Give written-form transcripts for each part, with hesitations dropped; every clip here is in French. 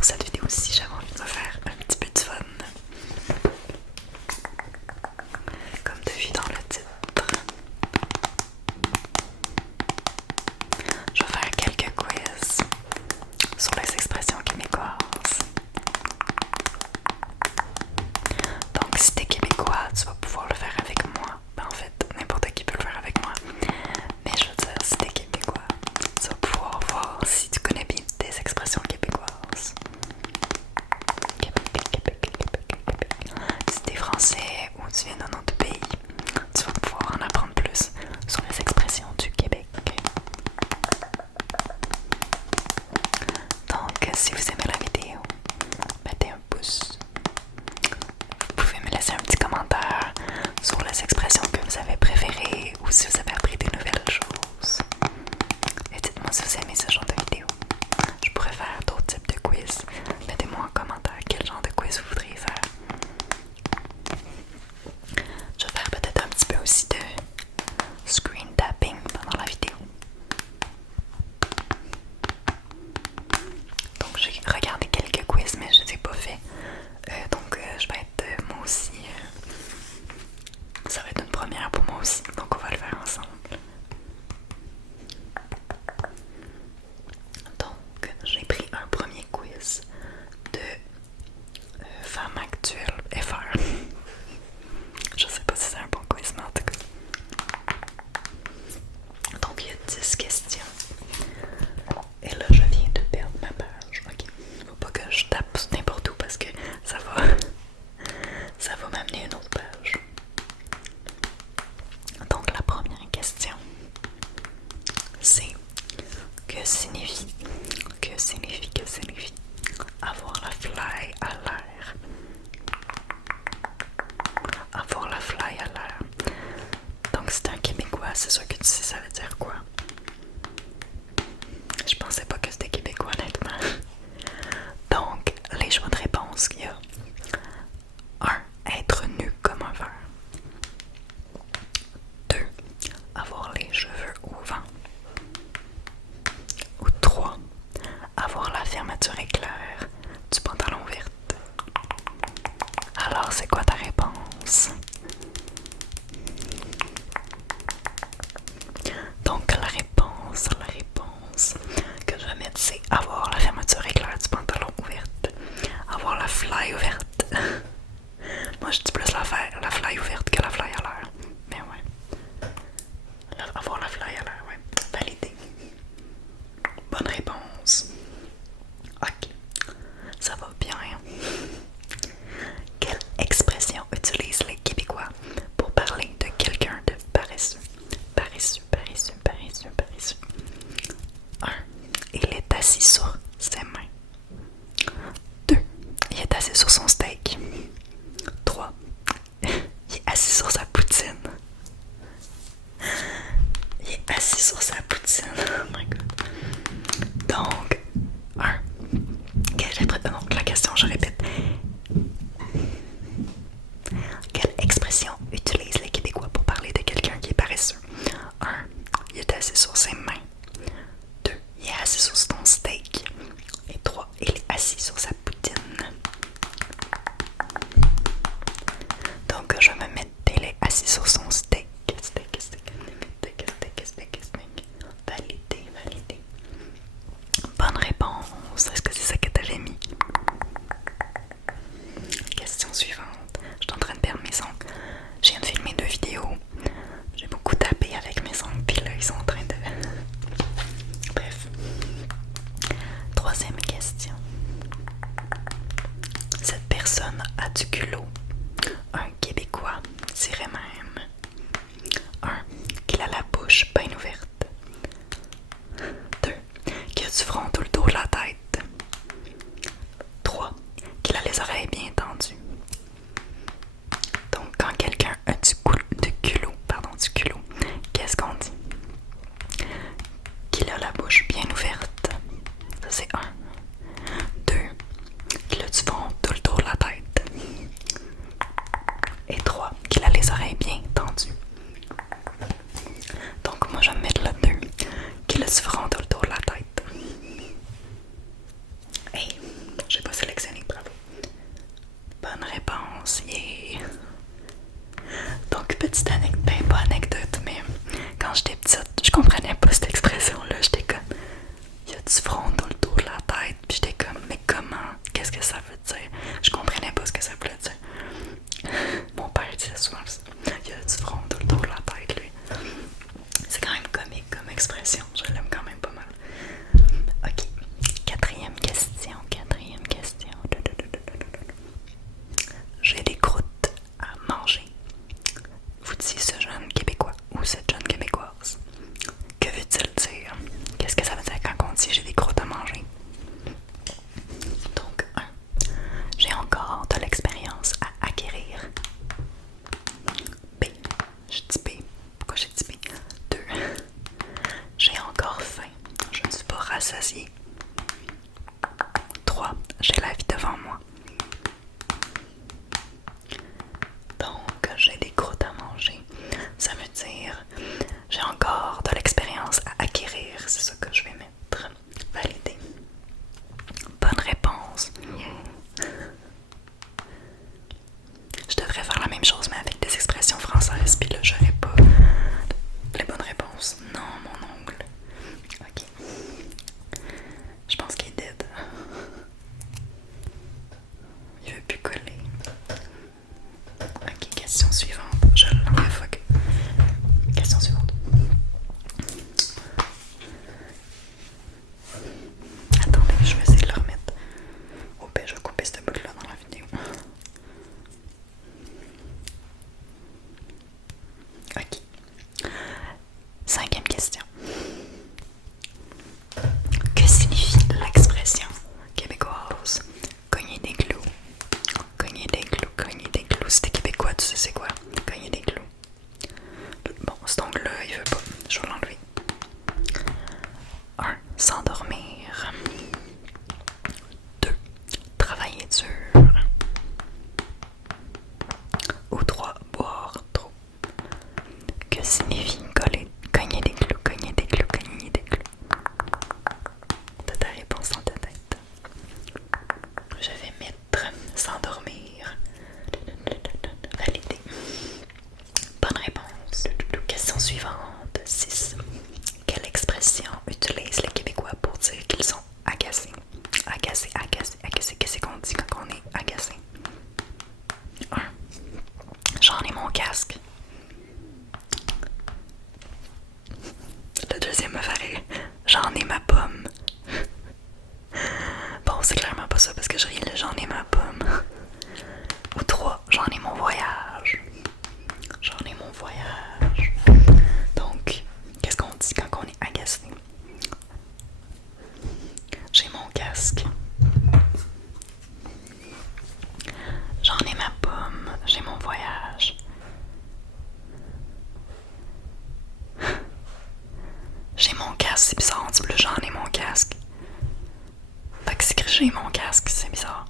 pour cette vidéo aussi, j'avais envie de me faire un petit peu de fun. Comme de vu dans le titre. Je vais faire quelques quiz sur les expressions québécoises. Donc si t'es québécois, tu vas pouvoir le faire avec moi. Ben, en fait, n'importe qui peut le faire avec moi. Mais je veux dire, si t'es québécois, tu vas pouvoir voir si tu connais bien des expressions québécoises. Si t'es français ou tu viens d'un autre pays, tu vas pouvoir en apprendre plus sur les expressions du Québec. Donc, si vous aimez la vidéo, mettez un pouce. Vous pouvez me laisser un petit commentaire sur les expressions que vous avez préférées ou si vous avez appris des nouvelles choses. Et dites-moi si vous aimez ce genre de vidéo. Je pourrais faire d'autres types de quiz. Mettez-moi en commentaire quel genre de quiz vous voudriez faire. Je vais faire peut-être un petit peu aussi de screen tapping pendant la vidéo. Donc j'ai regardé quelques quiz mais je ne les ai pas fait. Donc je vais être moi aussi. Ça va être une première pour moi aussi. Donc on va le faire ensemble. Donc j'ai pris un premier quiz de Femme Actuelle FR. Je sais pas si c'est un bon quiz mais en tout cas. Donc il y a 10 questions. Et là je viens de perdre ma page. Ok. Faut pas que je tape n'importe où parce que ça va m'amener à une autre page. Donc la première question, c'est que signifie avoir la fly à l'air? Avoir la fly à l'air. Donc si t'es un Québécois, c'est sûr que tu sais ça veut dire quoi. Je pensais pas que c'était québécois honnêtement. Donc les choix de réponse qu'il y a: 1. Être nu comme un verre. 2. Avoir les cheveux au vent. Ou 3. Avoir la fermeture éclair du pantalon verte. Alors c'est quoi ta réponse? Donc la réponse que je vais mettre, c'est avoir la fermeture éclair du pantalon ouverte. Avoir la fly ouverte. Moi je dis plus la fly ouverte que la fly à l'air. Mais ouais. Avoir la fly à l'air, ouais. Validé. Bonne réponse. Ok. Ça va bien. Quelle expression utilisent les Québécois pour parler de quelqu'un de paresseux? Paresseux. 1. Il est assis sur ses mains. 2. Il est assis sur son steak. 3. Il est assis sur sa poutine. Il est assis sur sa poutine. Oh my god. Donc, 1. Donc, la question, je répète. Quelle expression utilisent les Québécois pour parler de quelqu'un qui est paresseux? 1. Il est assis sur ses mains. 2. Il est assis sur son steak. Et 3. Il est assis sur sa poutine. Donc je me mettais assis sur son steak. Validé. Bonne réponse. Est-ce que c'est ça que t'avais mis? Question suivante. Je suis en train de perdre mes ongles. Je viens de filmer 2 vidéos. J'ai beaucoup tapé avec mes ongles. Puis là, ils sont en train de... Bref. 3e question. Cette personne a du culot. Un Québécois dirait même: 1. Qu'il a la bouche bien ouverte. 2. Qu'il a du front tout le tour de la tête. 3. Qu'il a les oreilles bien tendues. Donc quand quelqu'un a du culot, qu'est-ce qu'on dit? Qu'il a la bouche bien ouverte. Ça c'est 1. 2. Qu'il a du front tout le tour de la tête. j'ai la vie devant moi. Donc, j'ai des croûtes à manger. Ça veut dire, j'ai encore de l'expérience à acquérir. C'est ça que je vais mettre. Valider. Bonne réponse. Yeah. Je devrais faire la même chose, mais avec des expressions françaises. Puis là, j'aurais pas les bonnes réponses. Non, mon ongle. Ok. Je pense qu'il est dead. Il veut plus coller. Ok, question suivante. Je l'enlève. Ok. Question suivante. Attendez, je vais essayer de le remettre. Oh ben, je vais couper ce bout-là dans la vidéo. Ok. Cinquième question. Que signifie l'expression québécoise cogner des clous? Cogner des clous, cogner des clous. Si t'es québécois, tu sais c'est quoi? Cogner des clous. Bon, cet ongle-là, il veut pas. Je vais l'enlever. 1. S'endormir. 2. Travailler dur. Ou 3. Boire trop. Que signifie cogner des clous, cogner des clous, cogner des clous? T'as ta réponse dans ta tête. Je vais mettre s'endormir. Valider. Bonne réponse. Question suivante. 6. Quelle expression utilisent les Québécois pour dire qu'ils sont agacés? Agacés, agacés, agacés. Qu'est-ce qu'on dit quand on est agacé? 1. J'en ai mon casque. Le deuxième me ferait j'en ai ma pomme. Bon, c'est clairement pas ça parce que je ris le j'en ai ma pomme. Ou 3. J'en ai mon voyage. J'en ai mon voyage. Donc, qu'est-ce qu'on dit quand on est agacé? J'ai mon casque. J'en ai ma pomme. J'ai mon voyage. J'ai mon casque, c'est bizarre, on dit plus j'en ai mon casque. Fait que c'est que j'ai mon casque, c'est bizarre.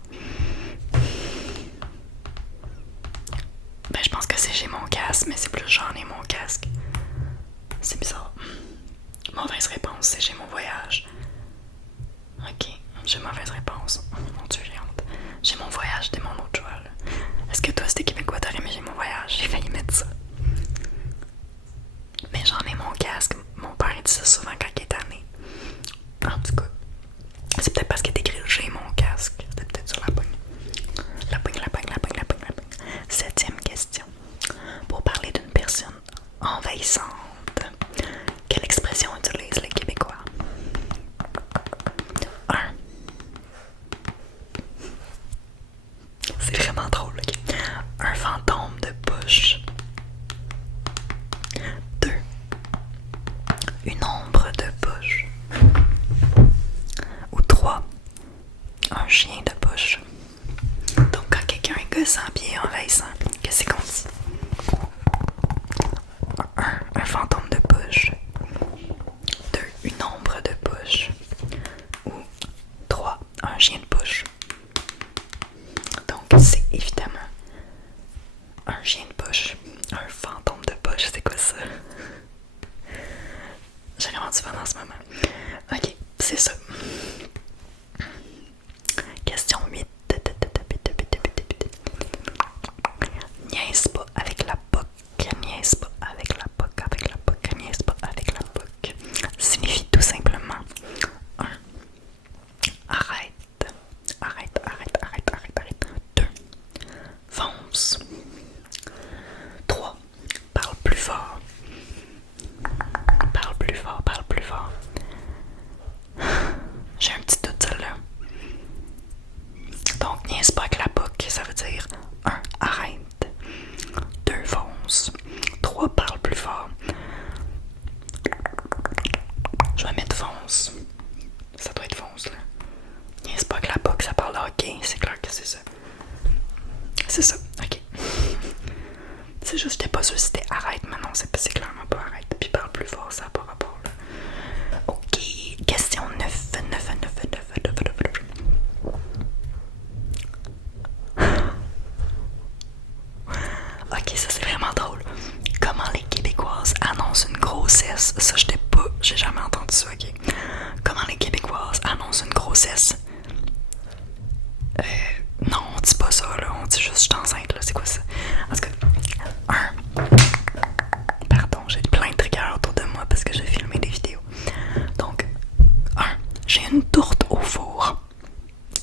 Ben je pense que c'est j'ai mon casque, mais c'est plus j'en ai mon casque. C'est bizarre. Mauvaise réponse, c'est j'ai mon voyage. Ok, j'ai mauvaise réponse. Oh mon dieu, j'ai honte. J'ai mon voyage, c'était mon autre choix là. Est-ce que toi c'était québécois, t'aurais aimé j'ai mon voyage? J'ai failli mettre ça. Mais j'en ai mon casque. Mon père il dit ça souvent quand il est tanné. En tout cas, c'est peut-être parce qu'il est écrit j'ai mon casque. C'était peut-être sur la pogne. La pogne, la pogne, la pogne, la pogne, la pogne. 7e question. Pour parler d'une personne envahissante, quelle expression utilisent les Québécois? 1. C'est vraiment drôle, ok? Un fantôme de bouche. 2. Une ombre de bouche. Ou 3. Un chien de bouche. Donc quand quelqu'un est gossant et envahissant, qu'est-ce qu'on dit? 1. Un fantôme de bouche. 2. Une ombre de bouche. Ou 3. Un chien de bouche. Donc c'est évidemment un chien de bouche. Un fantôme de bouche, c'est quoi ça? J'ai vraiment du fun en ce moment. Ok, c'est ça. Question 8. Niaise pas avec la POC. Niaise pas avec la POC, avec la POC. Niaise pas avec la POC. Signifie tout simplement 1. Arrête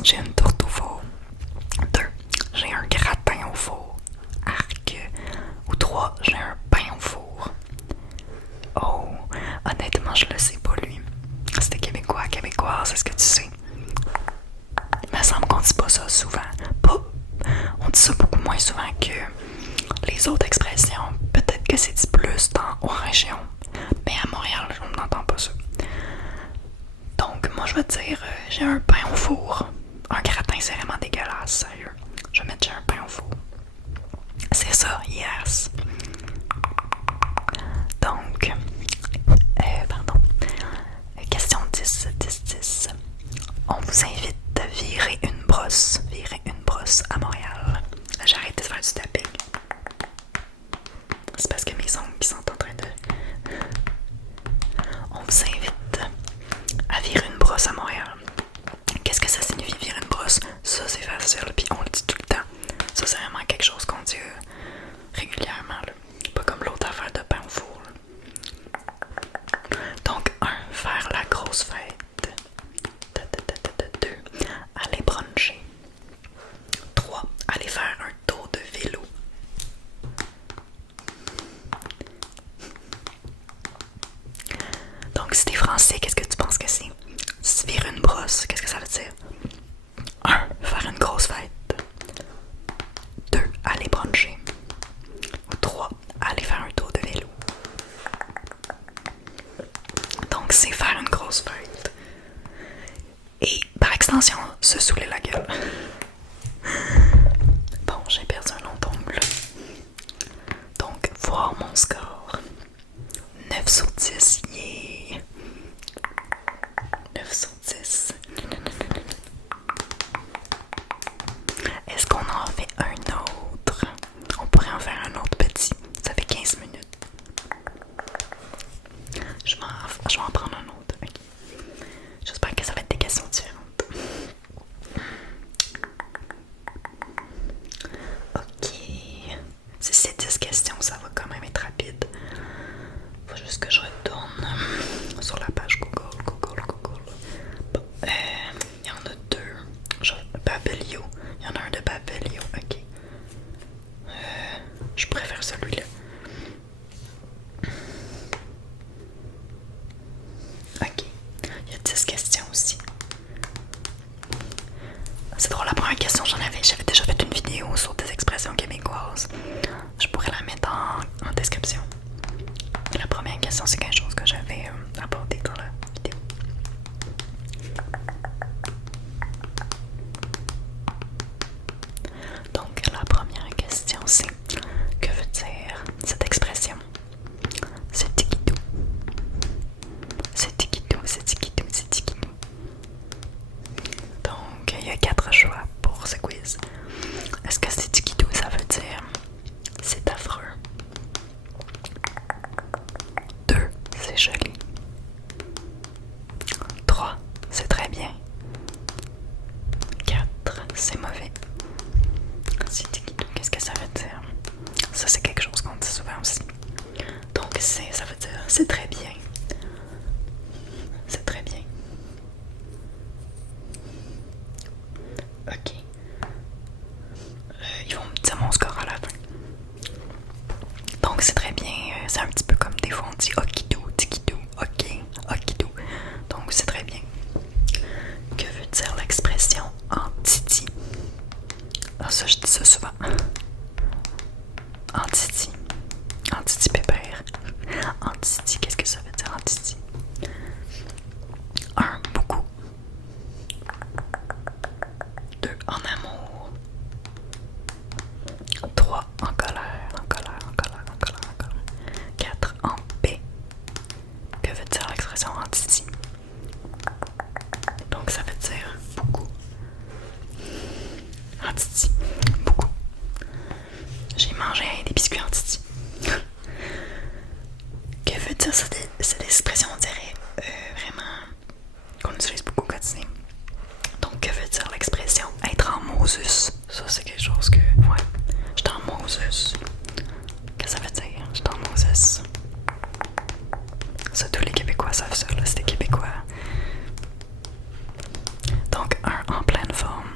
j'ai une tourte au four. 2, j'ai un gratin au four. Arc. Ou 3, j'ai un pain au four. Oh, honnêtement, je le sais pas, lui. C'était québécois, québécoise, est-ce que tu sais? Il me semble qu'on dit pas ça souvent. Pas. On dit ça beaucoup moins souvent que les autres expressions. Peut-être que c'est dit plus aux régions. Mais à Montréal, on n'entend pas ça. Donc, moi, je vais te dire, j'ai un pain au four. Un gratin, c'est vraiment dégueulasse, sérieux. Je vais mettre j'ai un pain au four. C'est ça, yes. Donc, pardon. Question 10, 10, 10. On vous invite à virer une brosse. Virer une brosse à Montréal. J'ai arrêté de faire du tapping. C'est parce que mes ongles sont en train de... On vous invite à virer une brosse à Montréal. Qu'est-ce que ça signifie virer une brosse? Ça c'est facile, puis on le dit tout le temps. Ça c'est vraiment quelque chose qu'on dit régulièrement, là. Pas comme l'autre affaire de pain au four, là. Donc 1, faire la grosse fête. 2, aller bruncher. 3, aller faire un tour de vélo. Donc si t'es français, qu'est-ce que tu penses que c'est? Si virer une brosse, qu'est-ce que ça veut dire? 1, faire une grosse fête. 2, aller bruncher. Ou 3, aller faire un tour de vélo. Donc c'est faire une grosse fête. Et par extension, se saouler la gueule. Bon, j'ai perdu un long ongle. Donc, voir mon score. 9 sur 10, yeah! 9 sur 10. Est-ce qu'on en fait un autre? On pourrait en faire un autre petit. Ça fait 15 minutes. Je vais en prendre un autre. Okay. J'espère que ça va être des questions différentes. Ok. Si c'est 10 questions, ça va quand même être rapide. Faut juste que je retourne sur la page Google. Bon, il y en a deux. Babelio. Il y en a un de Babelio. Ok. Je préfère celui-là. Ok. Il y a 10 questions aussi. C'est drôle, la première question, j'avais déjà fait une vidéo sur des expressions québécoises. Je pourrais la mettre en description. La première question, c'est quelque chose que j'avais abordé dans la vidéo. Donc, la première question, c'est que veut dire cette expression? C'est tikidou. C'est tikidou, c'est tikidou, c'est tikidou. Donc, il y a 4 choix pour ce quiz. Est-ce que c'est tikidou, ça veut dire c'est affreux? 2, c'est joli. 3, c'est très bien. 4, c'est mauvais. C'est tikidou, qu'est-ce que ça veut dire? Ça, c'est quelque chose qu'on dit souvent aussi. Donc, ça veut dire c'est très bien. C'est très bien. Ok. Ils vont me dire mon score à la fin. Donc, c'est très bien. C'est un petit peu comme des fois on dit okidou, tikidou, ok, okidou. Donc, c'est très bien. Que veut dire l'expression antiti? Ah, ça, je dis ça souvent. Antiti. Antiti pépère. Antiti, qu'est-ce que ça veut dire antiti? 1, beaucoup. 2, en amour. 3, en colère, en colère, en colère, en colère, en colère. 4, en paix. Que veut dire l'expression antiti? Donc ça veut dire beaucoup. Antiti, beaucoup. J'ai mangé des biscuits antiti. Que veut dire cette expression, on dirait vraiment qu'on utilise beaucoup au quotidien. Donc que veut dire l'expression être en Moses? Ça c'est quelque chose que, ouais, j'étais en Moses. Qu'est-ce que ça veut dire? J'étais en Moses. Ça, tous les Québécois savent ça, là, c'était québécois. Donc 1, en pleine forme.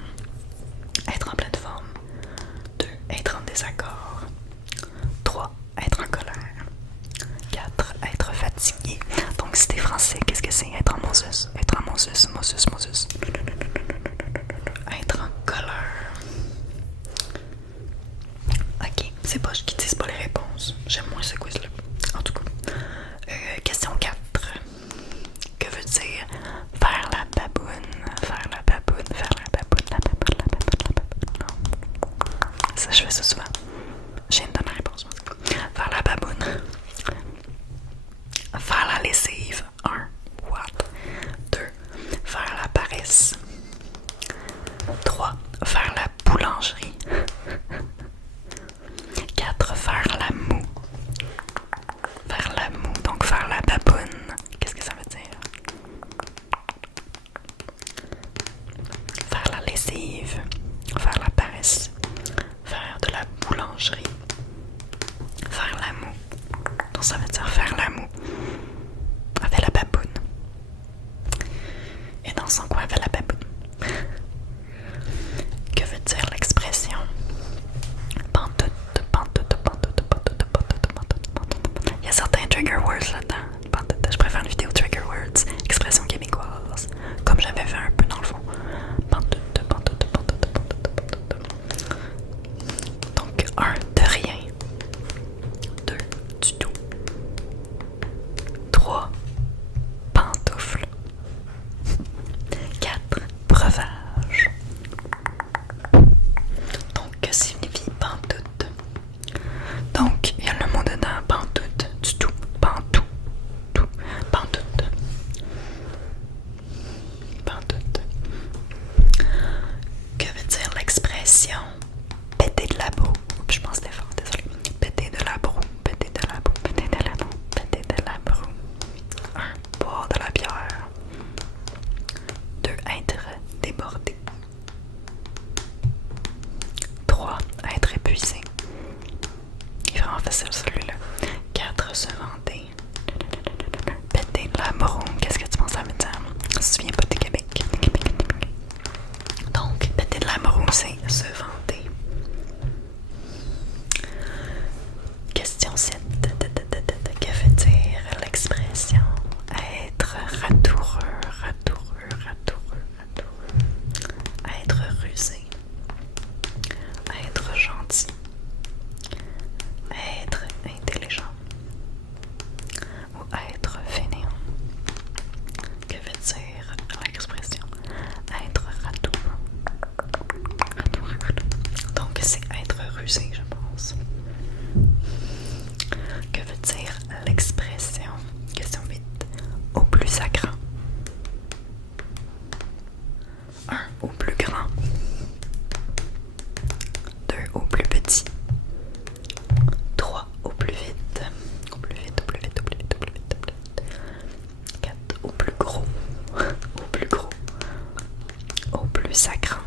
plus sacrant.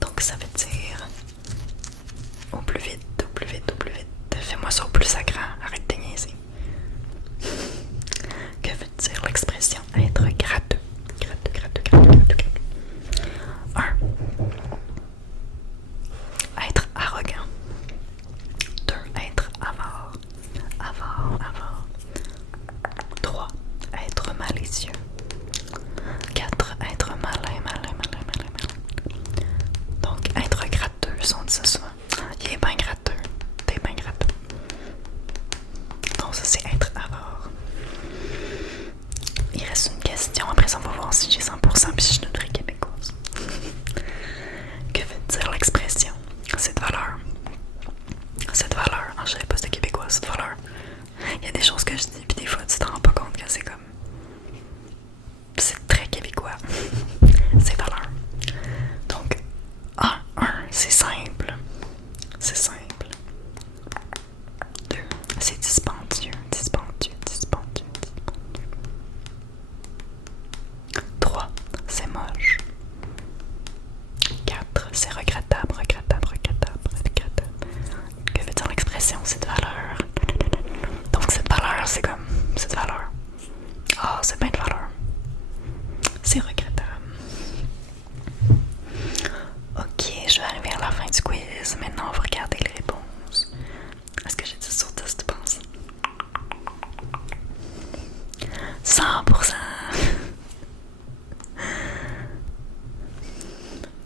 Donc ça veut dire au plus vite, au plus vite, au plus vite. Fais-moi ça au plus sacrant, arrête de niaiser. Que veut dire l'expression être gratteux? Gratteux, gratteux, gratteux, gratteux. 1. Être arrogant. 2. Être avare. Avare, avare. 3. Être malicieux. 4. Être malin, malin, malin, malin, malin. Donc, être gratteux, si on dit ça souvent. Il est bien gratteux. T'es bien gratteux. Donc, ça, c'est être avare. Il reste une question. Après ça, on va voir si j'ai 100% puis si je suis une vraie québécoise. Que veut dire l'expression? Cette valeur. Cette valeur. Ah, je savais pas si c'était québécois, cette valeur. Il y a des choses que je dis, puis des fois, tu t'en rends pas compte que c'est comme. C'est très québécois. Ces valeurs. Donc, un, c'est simple. C'est simple. 2, c'est dispendieux. Dispendieux, dispendieux, dispendieux. 3, c'est moche. 4, c'est regrettable, regrettable, regrettable, regrettable. Que veut dire l'expression, cette valeur? Donc, cette valeur, c'est comme. Cette valeur. Ah, c'est bien de valeur. C'est regrettable. Ok, je vais arriver à la fin du quiz. Maintenant, on va regarder les réponses. Est-ce que j'ai dit sur 10, tu penses? 100%!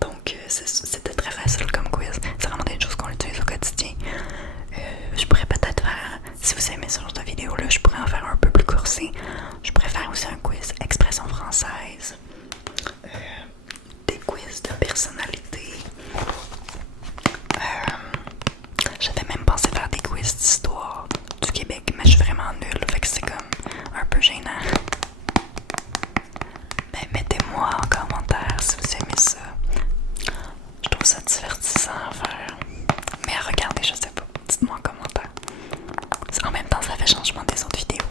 Donc, c'était très facile comme quiz. C'est vraiment des choses qu'on utilise au quotidien. Je pourrais peut-être faire, si vous aimez ce genre de vidéo-là, je pourrais en faire un peu plus coursé. Je pourrais faire aussi un quiz expression française. Des quiz de personnalité. J'avais même pensé faire des quiz d'histoire du Québec, mais je suis vraiment nulle, fait que c'est comme un peu gênant. Mais mettez-moi en commentaire si vous aimez ça. Je trouve ça divertissant à faire. Mais à regarder, je sais pas. Dites-moi en commentaire. En même temps, ça fait changement des autres vidéos.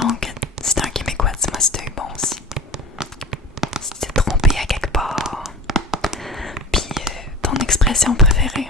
Donc, si t'es un Québécois, dis-moi si t'as eu bon aussi. Si t'es trompé à quelque part. Puis, ton expression préférée.